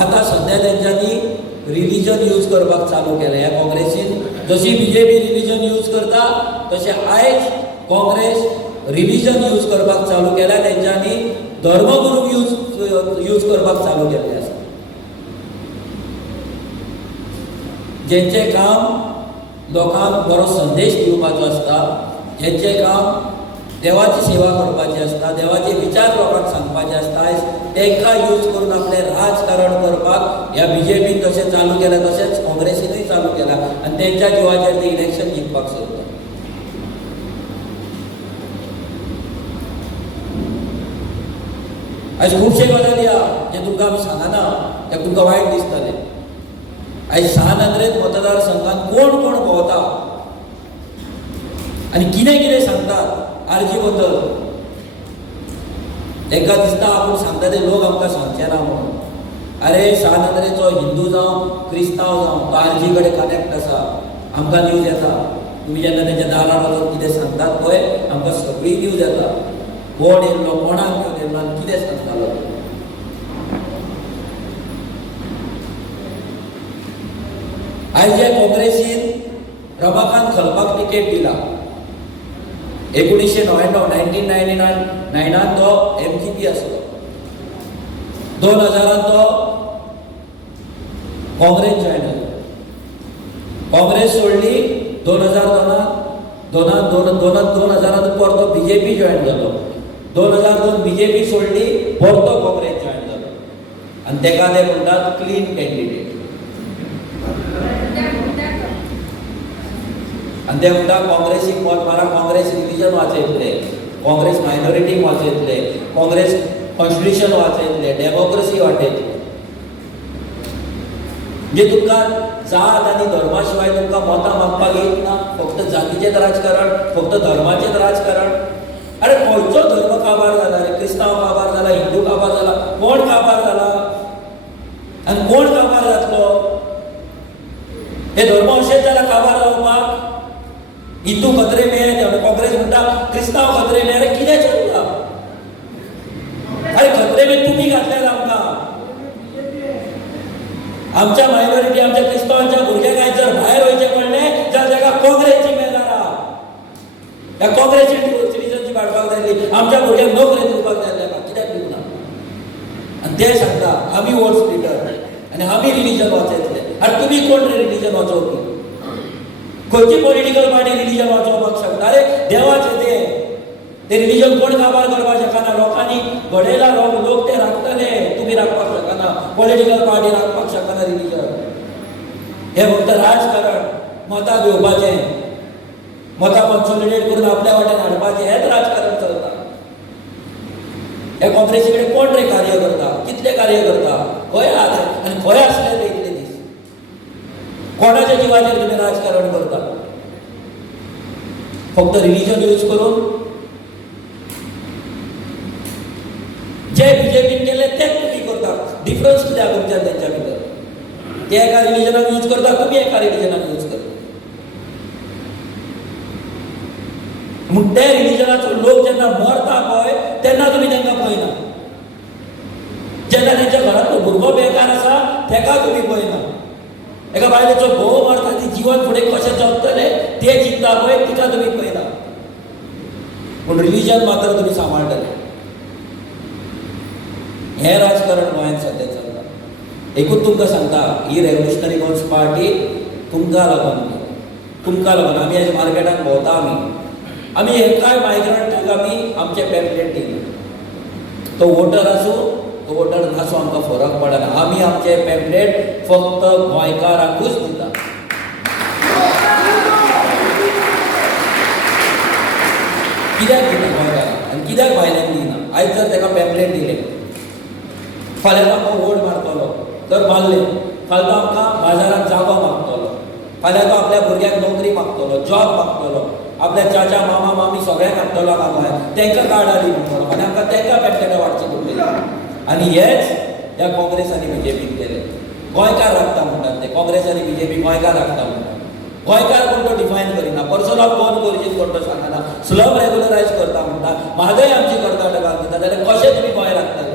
आता सध्या त्यांच्यानी religion use करपाक चालू केलें. ह्या काँग्रेसीन जशी बीजेपी रिलीजन यूज करता तशें आयज काँग्रेस रिलीजन यूज करपाक चालू केल्या. तेंच्यांनी धर्मगुरू यूज करपाक चालू केल्ले आसा. जेंचें काम लोकांक बरो संदेश दिवपाचो आसता, जेंचें काम देवाची सेवा करपाची आसता, देवाचे विचार लोकांक सांगपाचे आसता, आयज तांकां यूज करून आपलें राजकारण करपाक ह्या बीजेपीन जशें चालू केलें तशेंच काँग्रेसीनूय चालू केलां आनी तेंच्या जिवाचेर ते इलेक्शन जिखपाक सोदता. आयज खुबशे गजाली आहा जे तुमकां आमी सांगना, ते तुमकां वायट दिसतलें. आयज 6 नदरेंत मतदारसंघात कोण कोण भोंवता आनी कितें कितें सांगतात आरजी बद्दल, तांकां दिसता आपूण सांगता ते लोक आमकां सांगचे ना म्हणून. अरे 6 नदरेचो हिंदू जावं क्रिस्तांव जावं तो आरजी कडेन कनेक्ट आसा, आमकां न्यूज येता. तुमी जेन्ना तेंच्या दारार वचून कितें सांगतात पळय, आमकां सगळी न्यूज येता. कोण येयल्लो, कोणाक घेवन येयल्लो आनी कितें सांगतालो. आयज जे काँग्रेसीन रमाकांत खलपाक टिकेट दिला, 1999 तो MGP आसलो, 2000 तो काँग्रेस जॉयन जालो. काँग्रेस सोडली 2000 परतो बीजेपी जॉयन जालो. 2002 बीजेपी सोडली, परतो काँग्रेस जॉयन जालो आनी तेका ते म्हणटात क्लीन कॅन्डिडेट. आनी ते म्हणटा काँग्रेसीक मत मारा, काँग्रेस रिलीजन वाचयतले, काँग्रेस मायनॉरिटीक वाचयतले, काँग्रेस कॉन्स्टिट्यूशन वाचयतले, डेमोक्रेसी वाटयतले. म्हणजे तुमकां जात आनी धर्मा शिवाय तुमकां मतां मागपाक येत ना. फक्त जातीचेंच राजकारण, फक्त धर्माचेंच राजकारण. अरे खंयचो धर्म काबार जाला रे? क्रिस्तांव काबार जाला, हिंदू काबार जाला, कोण काबार जाला आनी कोण काबार जातलो? हे धर्म अशेंच जाला काबार जावपाक. हिंदू खत्रे मेळ्ळे, काँग्रेस म्हणटा क्रिस्तांव खत्रे मेळ्ळे. कितें चलता? अरे खत्रे मेळ तुमी घातल्यात आमकां. आमच्या मायनॉरिटी, आमच्या क्रिस्तांवांच्या भुरग्यांक जर भायर वयचें पडलें जाल्यार ताका काँग्रेसची मेळना. ह्या काँग्रेसची सिटिझनशीप हाडपाक जाय, आमच्या भुरग्यांक नोकरी दिवपाक जाय. कित्याक दिवना? आनी ते सांगता आमी वोट स्प्लिटर आनी आमी रिलीजन वाचयतले. आनी तुमी कोण रे रिलीजन वाचोवपी? खंयची पॉलिटिकल पार्टी रिलीजन वाचोवपाक शकता? अरे देवाचें ते रिलीजन कोण काबार करपाक शकना. लोकांनी घडयला, लोक ते राखतले, तुमी राखपाक शकना. पॉलिटिकल पार्टी राखपाक शकना रिलीजन. हे फक्त राजकारण, मतां घेवपाचें, मतां कन्सॉलिडेट करून आपल्या वाटेन हाडपाचें, हेच राजकारण चलता. हे काँग्रेसी कडेन कोण रे कार्य करता? कितले कार्य करता? खंय आनी खंय आसले ते इतले दीस? कोणाच्या जिवाचेर तुमी राजकारण करता? फक्त रिलीजन यूज करून जे बीजेपीन केले तेच तुमी करता. डिफरन्स कित्याक तुमच्या तेंच्या भितर? ते एका रिलीजनाक यूज करता, तुमी एका रिलीजनाक यूज करता. म्हूण त्या रिलीजनाचो लोक जेन्ना मरता पळय तेन्ना तुमी तांकां पळयना. जेन्ना तेंच्या घरांतलो भुरगो बेकार आसा तेका तुमी पळयना. एका बायलेचो घोव मरता, ती जीवन फुडें कशें जगतलें तें चिंता पळय, तिका तुमी पळयना. पूण रिलीजन मात्र तुमी सांबाळटले. हें राजकारण गोंयांत सद्या चलता. एकूच तुमकां सांगता, ही रेव्होल्युशनरी गोन्स पार्टी तुमकां लागून. आमी आयज मार्केटान भोंवता, आमी एकाय मायग्रंटाक आमी आमचे पॅम्पलेट दिले. तो वोटर आसूं, तो वोटर नासूं, आमकां फरक पडना. आमी आमचे पॅम्पलेट फक्त गोंयकारांकूच दिता. कित्याक दिता गोंयकारांक आनी कित्याक भायल्यांक दिना? आयज जर ताका पॅम्पलेट दिलें, फाल्यां आमकां वोट मारतलो, तर मारलें, फाल्यां तो आमकां बाजारांत जागो मागतलो, फाल्यां तो आपल्या भुरग्यांक नोकरी मागतलो, जॉब मागतलो, आपल्या चाचा मामा मामी सगळ्यांक हाडटलो हांगा, तांकां कार्डां दी म्हणटलो, आनी आमकां तांकां पॅम्पलेटां वाटचीं पडटलीं. आनी हेच ह्या काँग्रेस आनी बीजेपीन केलें. गोंयकार राखता म्हणटात ते, काँग्रेस आनी बीजेपी गोंयकार राखता म्हणटात. गोंयकार कोण तो डिफायन करिना, पर्सन ऑफ बॉर्न ओरिजीन कोण तो सांगना. स्लम रेग्युलरायज करता म्हणटा, म्हादय आमची कर्नाटकाक दिता, जाल्यार कशें तुमी गोंय राखतले?